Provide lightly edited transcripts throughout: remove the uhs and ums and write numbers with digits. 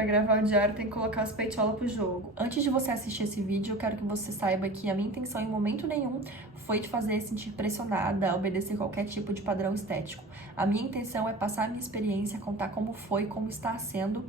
pra gravar o diário tem que colocar as peitolas pro jogo. Antes de você assistir esse vídeo, eu quero que você saiba que a minha intenção em momento nenhum foi te fazer sentir pressionada a obedecer qualquer tipo de padrão estético. A minha intenção é passar a minha experiência, contar como foi, como está sendo,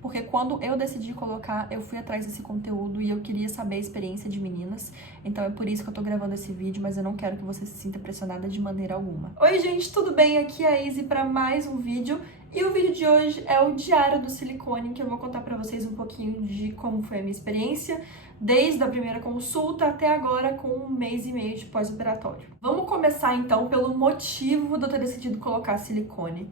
porque quando eu decidi colocar, eu fui atrás desse conteúdo e eu queria saber a experiência de meninas, então é por isso que eu tô gravando esse vídeo, mas eu não quero que você se sinta pressionada de maneira alguma. Oi gente, tudo bem? Aqui é a Izzy para mais um vídeo. E o vídeo de hoje é o diário do silicone, que eu vou contar pra vocês um pouquinho de como foi a minha experiência, desde a primeira consulta até agora com 1 mês e meio de pós-operatório. Vamos começar então pelo motivo de eu ter decidido colocar silicone.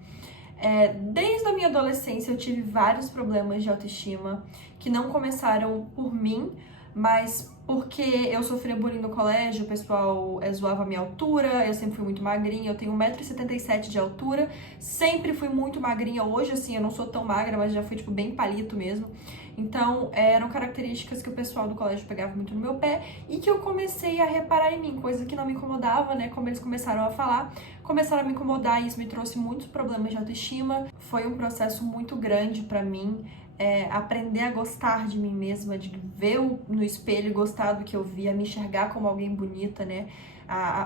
Desde a minha adolescência eu tive vários problemas de autoestima que não começaram por mim, mas porque eu sofria bullying no colégio, o pessoal zoava a minha altura, eu sempre fui muito magrinha, eu tenho 1,77 m de altura, sempre fui muito magrinha, hoje assim eu não sou tão magra, mas já fui tipo bem palito mesmo. Então eram características que o pessoal do colégio pegava muito no meu pé e que eu comecei a reparar em mim, coisa que não me incomodava, né, como eles começaram a falar, começaram a me incomodar e isso me trouxe muitos problemas de autoestima. Foi um processo muito grande pra mim, aprender a gostar de mim mesma, de ver no espelho e gostar do que eu via, me enxergar como alguém bonita, né?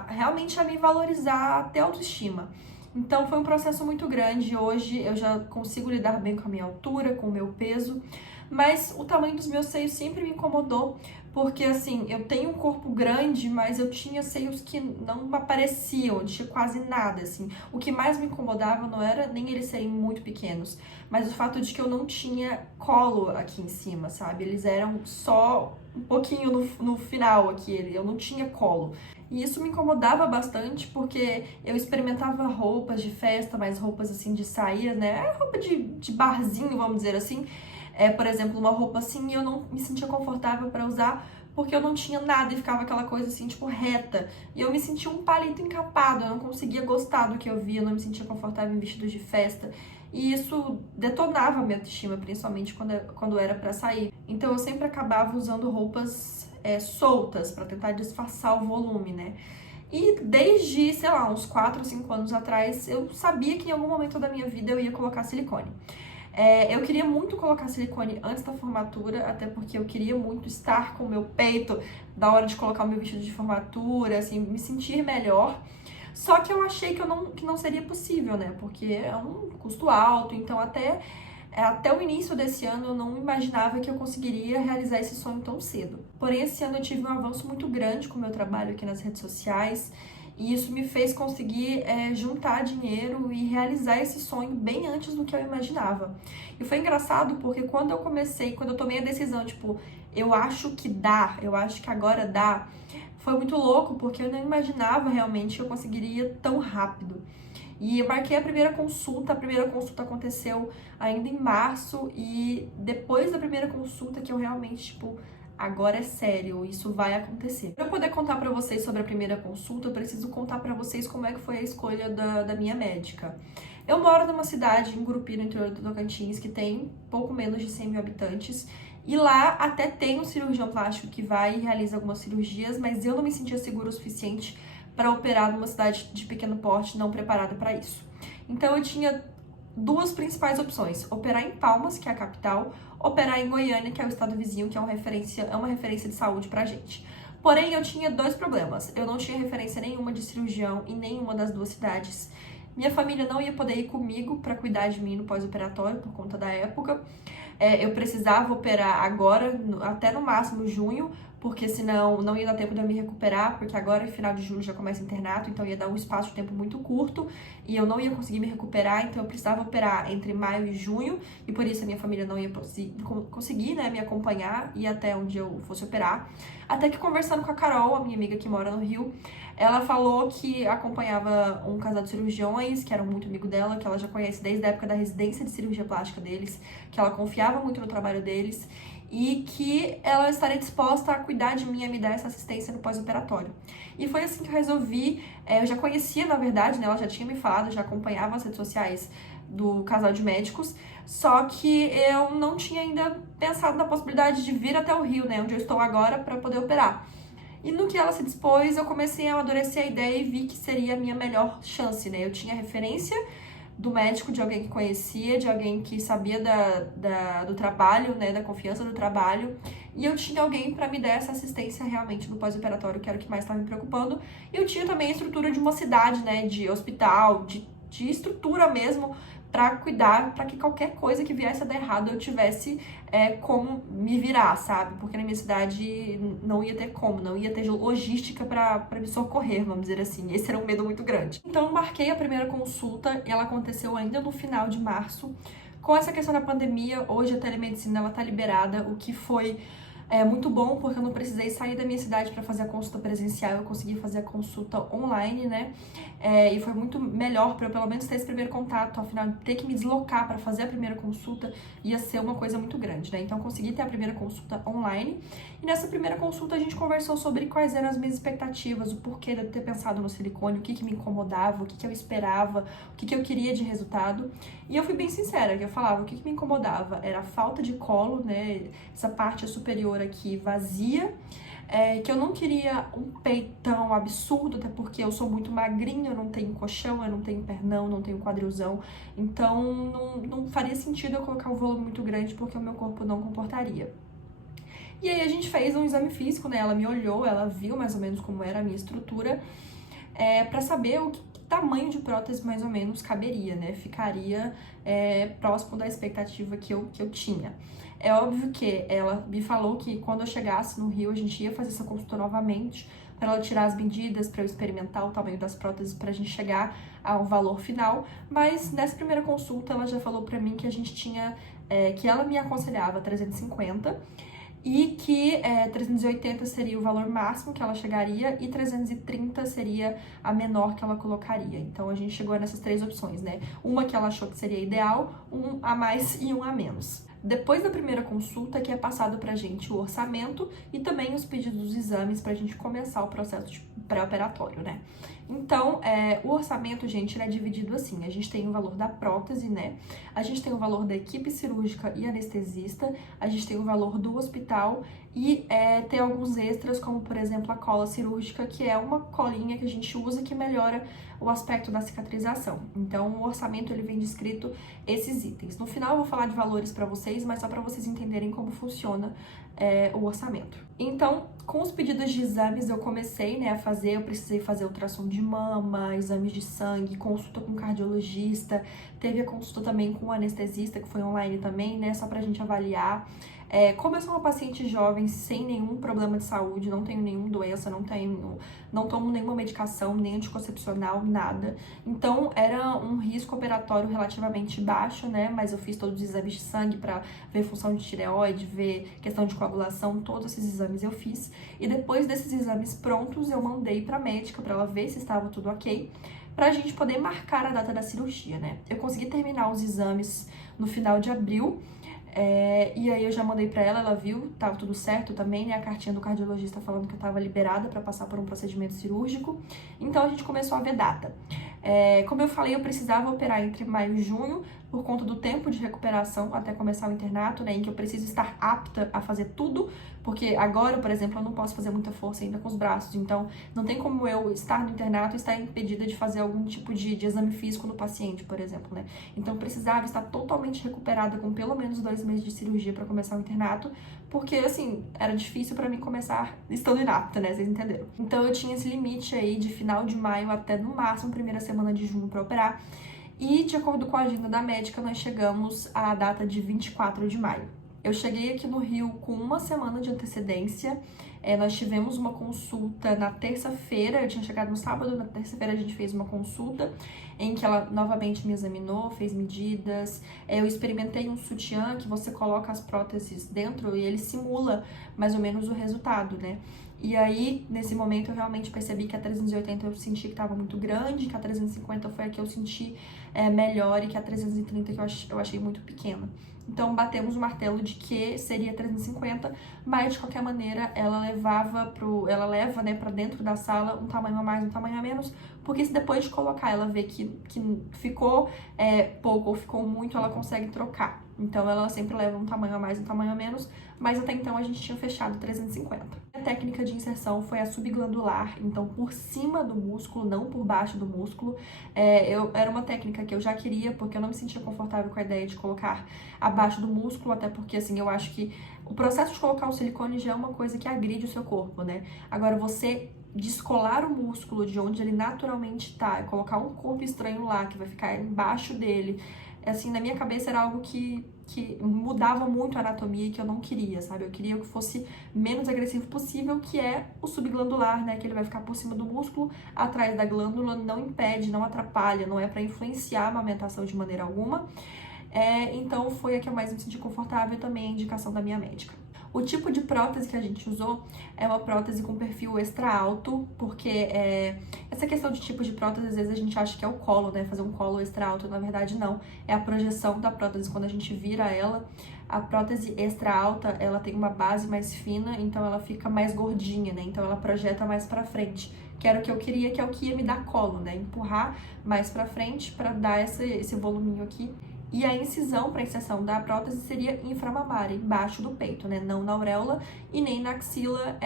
Realmente a me valorizar, até a autoestima. Então foi um processo muito grande. Hoje eu já consigo lidar bem com a minha altura, com o meu peso, mas o tamanho dos meus seios sempre me incomodou, porque assim, eu tenho um corpo grande, mas eu tinha seios que não apareciam, tinha quase nada, assim. O que mais me incomodava não era nem eles serem muito pequenos, mas o fato de que eu não tinha colo aqui em cima, sabe? Eles eram só um pouquinho no final aqui, eu não tinha colo. E isso me incomodava bastante porque eu experimentava roupas de festa, mas roupas assim de sair, né? Roupa de barzinho, vamos dizer assim. Por exemplo, uma roupa assim, eu não me sentia confortável para usar porque eu não tinha nada e ficava aquela coisa assim, tipo, reta. E eu me sentia um palito encapado, eu não conseguia gostar do que eu via, eu não me sentia confortável em vestidos de festa. E isso detonava a minha autoestima, principalmente quando era pra sair. Então eu sempre acabava usando roupas soltas pra tentar disfarçar o volume, né? E desde, sei lá, uns 4 ou 5 anos atrás, eu sabia que em algum momento da minha vida eu ia colocar silicone. Eu queria muito colocar silicone antes da formatura, até porque eu queria muito estar com o meu peito da hora de colocar o meu vestido de formatura, assim, me sentir melhor. Só que eu achei que não seria possível, né? Porque é um custo alto, então até o início desse ano eu não imaginava que eu conseguiria realizar esse sonho tão cedo. Porém, esse ano eu tive um avanço muito grande com o meu trabalho aqui nas redes sociais, e isso me fez conseguir juntar dinheiro e realizar esse sonho bem antes do que eu imaginava. E foi engraçado porque quando eu tomei a decisão, tipo, eu acho que dá, eu acho que agora dá, foi muito louco porque eu não imaginava realmente que eu conseguiria tão rápido. E eu marquei a primeira consulta aconteceu ainda em março, e depois da primeira consulta que eu realmente, tipo, agora é sério, isso vai acontecer. Para eu poder contar pra vocês sobre a primeira consulta, eu preciso contar pra vocês como é que foi a escolha da minha médica. Eu moro numa cidade, em Gurupi, no interior do Tocantins, que tem pouco menos de 100 mil habitantes, e lá até tem um cirurgião plástico que vai e realiza algumas cirurgias, mas eu não me sentia segura o suficiente para operar numa cidade de pequeno porte não preparada para isso. Então eu tinha duas principais opções: operar em Palmas, que é a capital, operar em Goiânia, que é o estado vizinho, que é uma referência de saúde pra gente. Porém, eu tinha dois problemas. Eu não tinha referência nenhuma de cirurgião em nenhuma das duas cidades. Minha família não ia poder ir comigo para cuidar de mim no pós-operatório por conta da época. Eu precisava operar agora, até no máximo junho, porque senão não ia dar tempo de eu me recuperar, porque agora, final de julho, já começa o internato, então ia dar um espaço de tempo muito curto e eu não ia conseguir me recuperar, então eu precisava operar entre maio e junho, e por isso a minha família não ia conseguir, né, me acompanhar e até onde eu fosse operar. Até que, conversando com a Carol, a minha amiga que mora no Rio, ela falou que acompanhava um casal de cirurgiões, que era muito amigo dela, que ela já conhece desde a época da residência de cirurgia plástica deles, que ela confiava muito no trabalho deles e que ela estaria disposta a cuidar de mim, a me dar essa assistência no pós-operatório. E foi assim que eu resolvi. Eu já conhecia, na verdade, né, ela já tinha me falado, já acompanhava as redes sociais do casal de médicos, só que eu não tinha ainda pensado na possibilidade de vir até o Rio, né, onde eu estou agora, para poder operar. E no que ela se dispôs, eu comecei a amadurecer a ideia e vi que seria a minha melhor chance, né? Eu tinha referência do médico, de alguém que conhecia, de alguém que sabia do trabalho, né, da confiança do trabalho, e eu tinha alguém para me dar essa assistência realmente no pós-operatório, que era o que mais estava me preocupando, e eu tinha também a estrutura de uma cidade, né, de hospital, de estrutura mesmo, para cuidar, para que qualquer coisa que viesse a dar errado eu tivesse como me virar, sabe? Porque na minha cidade não ia ter como, não ia ter logística para me socorrer, vamos dizer assim. Esse era um medo muito grande. Então eu marquei a primeira consulta e ela aconteceu ainda no final de março. Com essa questão da pandemia, hoje a telemedicina ela tá liberada, o que foi muito bom, porque eu não precisei sair da minha cidade para fazer a consulta presencial, eu consegui fazer a consulta online, né? E foi muito melhor para eu pelo menos ter esse primeiro contato, afinal, ter que me deslocar para fazer a primeira consulta ia ser uma coisa muito grande, né? Então, eu consegui ter a primeira consulta online. E nessa primeira consulta, a gente conversou sobre quais eram as minhas expectativas, o porquê de eu ter pensado no silicone, o que me incomodava, o que eu esperava, o que eu queria de resultado. E eu fui bem sincera, que eu falava, o que me incomodava era a falta de colo, né? Essa parte superior aqui vazia, que eu não queria um peitão absurdo, até porque eu sou muito magrinha, eu não tenho colchão, eu não tenho pernão, não tenho quadrilzão, então não faria sentido eu colocar um volume muito grande porque o meu corpo não comportaria. E aí a gente fez um exame físico, né? Ela me olhou, ela viu mais ou menos como era a minha estrutura, para saber o que tamanho de prótese mais ou menos caberia, né? Ficaria próximo da expectativa que eu tinha. É óbvio que ela me falou que quando eu chegasse no Rio, a gente ia fazer essa consulta novamente, para ela tirar as medidas, para eu experimentar o tamanho das próteses, para a gente chegar ao valor final. Mas nessa primeira consulta, ela já falou para mim que a gente tinha, que ela me aconselhava 350, e que 380 seria o valor máximo que ela chegaria e 330 seria a menor que ela colocaria. Então a gente chegou nessas três opções, né? Uma que ela achou que seria ideal, um a mais e um a menos. Depois da primeira consulta, que é passado pra gente o orçamento e também os pedidos dos exames pra gente começar o processo de pré-operatório, né? Então, o orçamento, gente, ele é dividido assim. A gente tem o valor da prótese, né? A gente tem o valor da equipe cirúrgica e anestesista, a gente tem o valor do hospital e tem alguns extras, como, por exemplo, a cola cirúrgica, que é uma colinha que a gente usa que melhora o aspecto da cicatrização. Então, o orçamento, ele vem descrito esses itens. No final, eu vou falar de valores para vocês, mas só para vocês entenderem como funciona o orçamento. Então, com os pedidos de exames, eu comecei, né, a fazer, eu precisei fazer ultrassom de mama, exames de sangue, consulta com cardiologista, teve a consulta também com o anestesista, que foi online também, né, só pra gente avaliar. Como eu sou uma paciente jovem, sem nenhum problema de saúde, não tenho nenhuma doença, não tomo nenhuma medicação, nem anticoncepcional, nada. Então, era um risco operatório relativamente baixo, né? Mas eu fiz todos os exames de sangue para ver função de tireoide, ver questão de coagulação, todos esses exames eu fiz. E depois desses exames prontos, eu mandei pra médica para ela ver se estava tudo ok, pra gente poder marcar a data da cirurgia, né? Eu consegui terminar os exames no final de abril. E aí eu já mandei pra ela viu, tava tudo certo também, né? A cartinha do cardiologista falando que eu tava liberada pra passar por um procedimento cirúrgico. Então a gente começou a ver data. Como eu falei, eu precisava operar entre maio e junho, por conta do tempo de recuperação até começar o internato, né? Em que eu preciso estar apta a fazer tudo, porque agora, por exemplo, eu não posso fazer muita força ainda com os braços, então não tem como eu estar no internato e estar impedida de fazer algum tipo de exame físico no paciente, por exemplo, né? Então eu precisava estar totalmente recuperada com pelo menos 2 meses de cirurgia para começar o internato, porque, assim, era difícil para mim começar estando inapta, né? Vocês entenderam? Então eu tinha esse limite aí de final de maio até, no máximo, primeira semana de junho para operar. E, de acordo com a agenda da médica, nós chegamos à data de 24 de maio. Eu cheguei aqui no Rio com uma semana de antecedência. Nós tivemos uma consulta na terça-feira, eu tinha chegado no sábado, na terça-feira a gente fez uma consulta em que ela novamente me examinou, fez medidas. Eu experimentei um sutiã que você coloca as próteses dentro e ele simula mais ou menos o resultado, né? E aí, nesse momento, eu realmente percebi que a 380 eu senti que estava muito grande, que a 350 foi a que eu senti melhor e que a 330 que eu achei muito pequena. Então, batemos o martelo de que seria 350, mas de qualquer maneira, ela leva, né, para dentro da sala um tamanho a mais, um tamanho a menos, porque se depois de colocar ela ver que ficou pouco ou ficou muito, ela consegue trocar. Então ela sempre leva um tamanho a mais, um tamanho a menos, mas até então a gente tinha fechado 350. A técnica de inserção foi a subglandular, então por cima do músculo, não por baixo do músculo. Era uma técnica que eu já queria, porque eu não me sentia confortável com a ideia de colocar abaixo do músculo, até porque assim, eu acho que o processo de colocar o silicone já é uma coisa que agride o seu corpo, né? Agora você descolar o músculo de onde ele naturalmente tá, e colocar um corpo estranho lá, que vai ficar embaixo dele, assim, na minha cabeça era algo que mudava muito a anatomia e que eu não queria, sabe? Eu queria que fosse menos agressivo possível, que é o subglandular, né? Que ele vai ficar por cima do músculo, atrás da glândula, não impede, não atrapalha, não é para influenciar a amamentação de maneira alguma. Então foi a que eu mais me senti confortável e também a indicação da minha médica. O tipo de prótese que a gente usou é uma prótese com perfil extra alto, porque essa questão de tipo de prótese, às vezes a gente acha que é o colo, né? Fazer um colo extra alto, na verdade não. É a projeção da prótese quando a gente vira ela. A prótese extra alta, ela tem uma base mais fina, então ela fica mais gordinha, né? Então ela projeta mais pra frente, que era o que eu queria, que é o que ia me dar colo, né? Empurrar mais pra frente pra dar esse voluminho aqui. E a incisão para inserção da prótese seria inframamária, embaixo do peito, né? Não na auréola e nem na axila.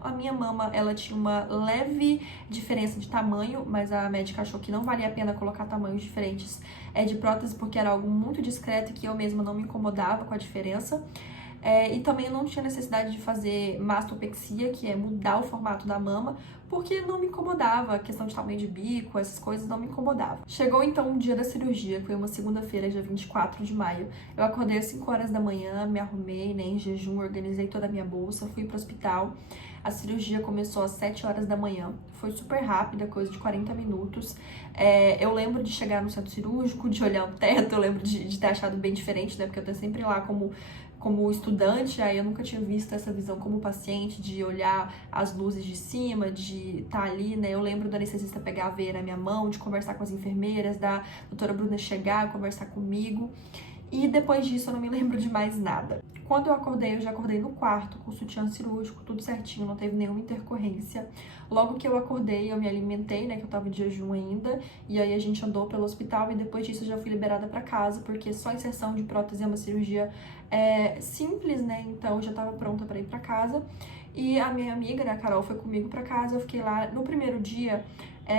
A minha mama, ela tinha uma leve diferença de tamanho, mas a médica achou que não valia a pena colocar tamanhos diferentes de prótese, porque era algo muito discreto e que eu mesma não me incomodava com a diferença. E também eu não tinha necessidade de fazer mastopexia, que é mudar o formato da mama, porque não me incomodava, a questão de tamanho de bico, essas coisas não me incomodavam. Chegou então o dia da cirurgia, foi uma segunda-feira, dia 24 de maio. Eu acordei às 5 horas da manhã, me arrumei, né, em jejum, organizei toda a minha bolsa, fui pro hospital. A cirurgia começou às 7 horas da manhã, foi super rápida, coisa de 40 minutos. Eu lembro de chegar no centro cirúrgico, de olhar o teto, eu lembro de ter achado bem diferente, né, porque eu tô sempre lá como estudante, aí eu nunca tinha visto essa visão como paciente, de olhar as luzes de cima, de estar ali, né? Eu lembro do anestesista pegar a veia na minha mão, de conversar com as enfermeiras, da doutora Bruna chegar, conversar comigo. E depois disso eu não me lembro de mais nada. Quando eu já acordei no quarto, com o sutiã cirúrgico, tudo certinho, não teve nenhuma intercorrência. Logo que eu acordei, eu me alimentei, né, que eu tava de jejum ainda, e aí a gente andou pelo hospital e depois disso eu já fui liberada pra casa, porque só inserção de prótese é uma cirurgia simples, né, então eu já tava pronta pra ir pra casa. E a minha amiga, né, a Carol, foi comigo pra casa, eu fiquei lá. No primeiro dia,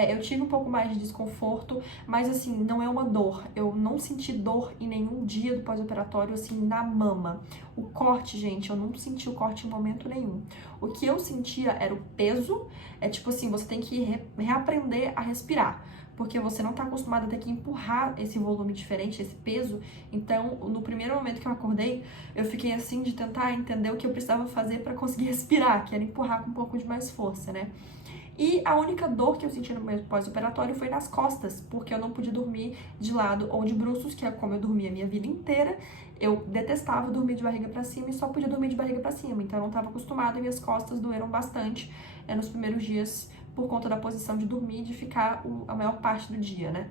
eu tive um pouco mais de desconforto, mas assim, não é uma dor. Eu não senti dor em nenhum dia do pós-operatório, assim, na mama. O corte, gente, eu não senti o corte em momento nenhum. O que eu sentia era o peso, tipo assim, você tem que reaprender a respirar, porque você não tá acostumado a ter que empurrar esse volume diferente, esse peso. Então, no primeiro momento que eu acordei, eu fiquei assim de tentar entender o que eu precisava fazer para conseguir respirar, que era empurrar com um pouco de mais força, né? E a única dor que eu senti no meu pós-operatório foi nas costas, porque eu não podia dormir de lado ou de bruços, que é como eu dormia a minha vida inteira. Eu detestava dormir de barriga pra cima e só podia dormir de barriga pra cima, então eu não estava acostumada e minhas costas doeram bastante nos primeiros dias por conta da posição de dormir e de ficar a maior parte do dia, né?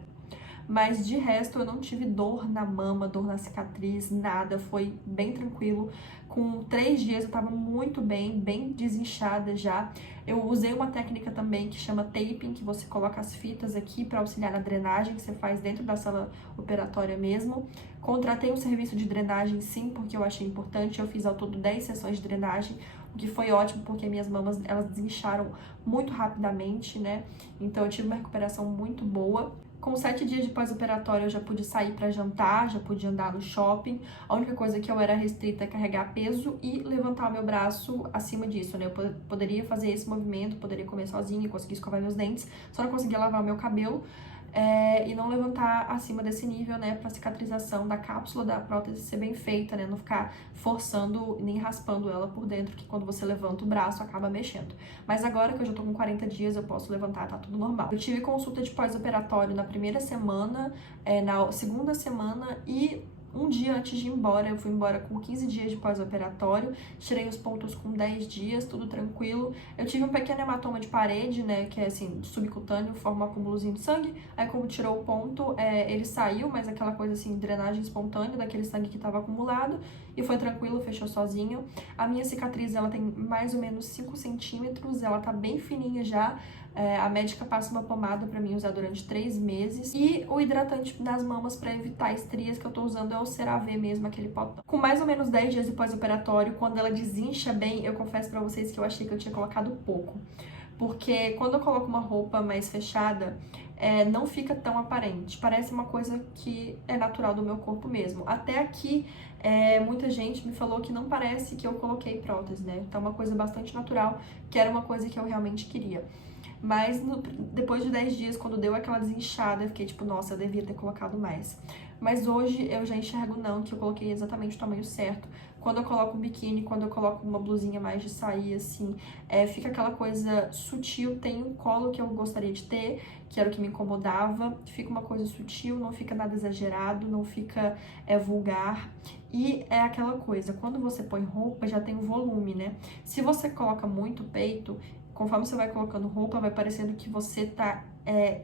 Mas de resto eu não tive dor na mama, dor na cicatriz, nada, foi bem tranquilo. Com 3 dias eu tava muito bem desinchada já. Eu usei uma técnica também que chama taping, que você coloca as fitas aqui para auxiliar na drenagem, que você faz dentro da sala operatória mesmo. Contratei um serviço de drenagem sim, porque eu achei importante. Eu fiz ao todo 10 sessões de drenagem, o que foi ótimo, porque minhas mamas, elas desincharam muito rapidamente, né? Então eu tive uma recuperação muito boa. Com 7 dias de pós-operatório eu já pude sair para jantar, já pude andar no shopping. A única coisa que eu era restrita é carregar peso e levantar o meu braço acima disso, né? Eu poderia fazer esse movimento, poderia comer sozinha, conseguir escovar meus dentes, só não conseguia lavar o meu cabelo. E não levantar acima desse nível, né, pra cicatrização da cápsula da prótese ser bem feita, né, não ficar forçando nem raspando ela por dentro, que quando você levanta o braço acaba mexendo. Mas agora que eu já tô com 40 dias, eu posso levantar, tá tudo normal. Eu tive consulta de pós-operatório na primeira semana, na segunda semana e um dia antes de ir embora. Eu fui embora com 15 dias de pós-operatório, tirei os pontos com 10 dias, tudo tranquilo. Eu tive um pequeno hematoma de parede, né, que é assim, subcutâneo, forma um acúmulozinho de sangue. Aí como tirou o ponto, ele saiu, mas aquela coisa assim, drenagem espontânea daquele sangue que estava acumulado, e foi tranquilo, fechou sozinho. A minha cicatriz, ela tem mais ou menos 5 centímetros, ela tá bem fininha já. A médica passa uma pomada pra mim usar durante 3 meses. E o hidratante nas mamas pra evitar estrias que eu tô usando é o ser AV mesmo aquele potão. Com mais ou menos 10 dias de pós-operatório, quando ela desincha bem, eu confesso pra vocês que eu achei que eu tinha colocado pouco. Porque quando eu coloco uma roupa mais fechada, não fica tão aparente. Parece uma coisa que é natural do meu corpo mesmo. Até aqui, muita gente me falou que não parece que eu coloquei prótese, né? Então é uma coisa bastante natural, que era uma coisa que eu realmente queria. Mas depois de 10 dias, quando deu aquela desinchada, eu fiquei tipo, nossa, eu devia ter colocado mais. Mas hoje eu já enxergo não, que eu coloquei exatamente o tamanho certo. Quando eu coloco um biquíni, quando eu coloco uma blusinha mais de sair, assim, fica aquela coisa sutil, tem um colo que eu gostaria de ter, que era o que me incomodava, fica uma coisa sutil, não fica nada exagerado, não fica vulgar. E é aquela coisa, quando você põe roupa, já tem um volume, né? Se você coloca muito peito, conforme você vai colocando roupa, vai parecendo que você tá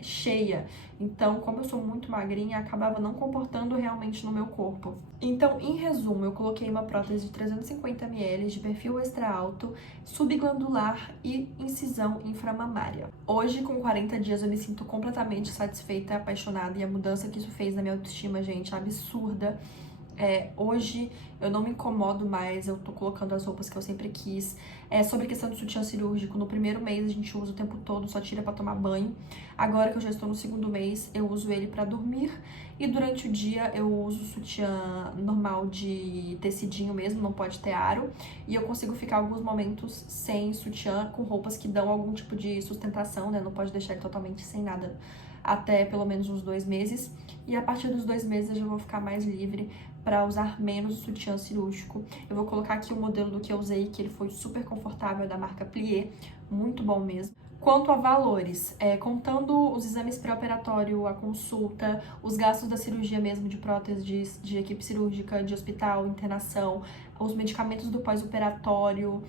cheia. Então, como eu sou muito magrinha, acabava não comportando realmente no meu corpo. Então, em resumo, eu coloquei uma prótese de 350 ml de perfil extra alto, subglandular e incisão inframamária. Hoje, com 40 dias, eu me sinto completamente satisfeita, apaixonada, e a mudança que isso fez na minha autoestima, gente, é absurda. Hoje eu não me incomodo mais, eu tô colocando as roupas que eu sempre quis. Sobre a questão do sutiã cirúrgico, no primeiro mês a gente usa o tempo todo, só tira pra tomar banho. Agora que eu já estou no segundo mês, eu uso ele pra dormir. E durante o dia eu uso o sutiã normal de tecidinho mesmo, não pode ter aro. E eu consigo ficar alguns momentos sem sutiã, com roupas que dão algum tipo de sustentação, né? Não pode deixar ele totalmente sem nada até pelo menos uns 2 meses. E a partir dos 2 meses eu já vou ficar mais livre para usar menos o sutiã cirúrgico. Eu vou colocar aqui o modelo do que eu usei, que ele foi super confortável, da marca Plié, muito bom mesmo. Quanto a valores, contando os exames pré-operatório, a consulta, os gastos da cirurgia mesmo, de prótese, de equipe cirúrgica, de hospital, internação, os medicamentos do pós-operatório,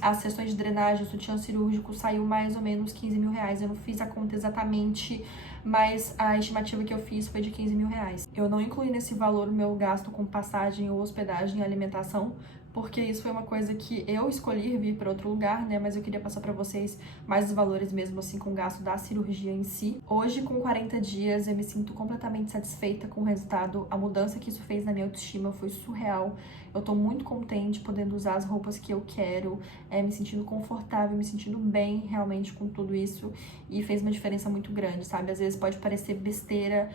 as sessões de drenagem, o sutiã cirúrgico, saiu mais ou menos 15 mil reais. Eu não fiz a conta exatamente, mas a estimativa que eu fiz foi de 15 mil reais. Eu não incluí nesse valor o meu gasto com passagem ou hospedagem e alimentação, porque isso foi uma coisa que eu escolhi vir para outro lugar, né? Mas eu queria passar para vocês mais os valores mesmo assim com o gasto da cirurgia em si. Hoje, com 40 dias, eu me sinto completamente satisfeita com o resultado. A mudança que isso fez na minha autoestima foi surreal. Eu tô muito contente podendo usar as roupas que eu quero, me sentindo confortável, me sentindo bem realmente com tudo isso, e fez uma diferença muito grande, sabe? Às vezes pode parecer besteira,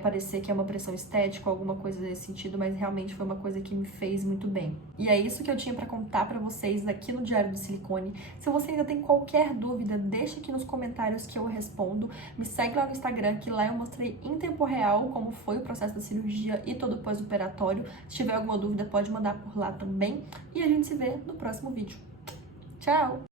parecer que é uma pressão estética, alguma coisa desse sentido, mas realmente foi uma coisa que me fez muito bem. E é isso que eu tinha pra contar pra vocês aqui no Diário do Silicone. Se você ainda tem qualquer dúvida, deixa aqui nos comentários que eu respondo. Me segue lá no Instagram, que lá eu mostrei em tempo real como foi o processo da cirurgia e todo o pós-operatório. Se tiver alguma dúvida, pode mandar por lá também. E a gente se vê no próximo vídeo. Tchau!